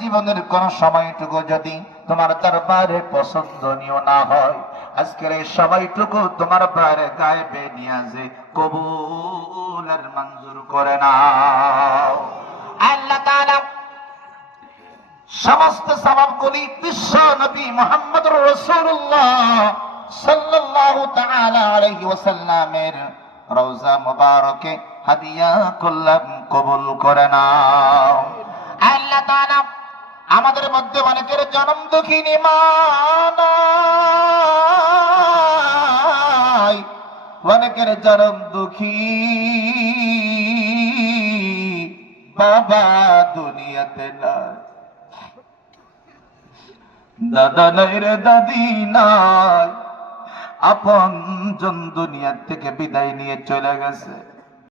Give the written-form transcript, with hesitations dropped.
জীবনের কোন সময়টুকু যদি তোমার দরবারে পছন্দনীয় না হয়, আজকের এই সময়টুকু তোমার বাইরে গায়েবে নিয়াজে কবুল আর মঞ্জুর করে নাও। আল্লাহ তাআলা সমস্ত সওয়াবগুলি বিশ্ব নবী মুহাম্মদুর রাসূলুল্লাহ সাল্লাল্লাহু তাআলা আলাইহি ওয়াসাল্লামের রওজা মুবারকে হাদিয়া করলাম, কবুল করে নাও। আল্লাহ তাআলা আমাদের মধ্যে অনেকের জন্ম দুঃখিনী মা নাই, অনেকের জন্ম দুঃখী বাবা দুনিয়াতে নাই, দাদা নাই রে দাদি নাই, আপন জন দুনিয়া থেকে বিদায় নিয়ে চলে গেছে।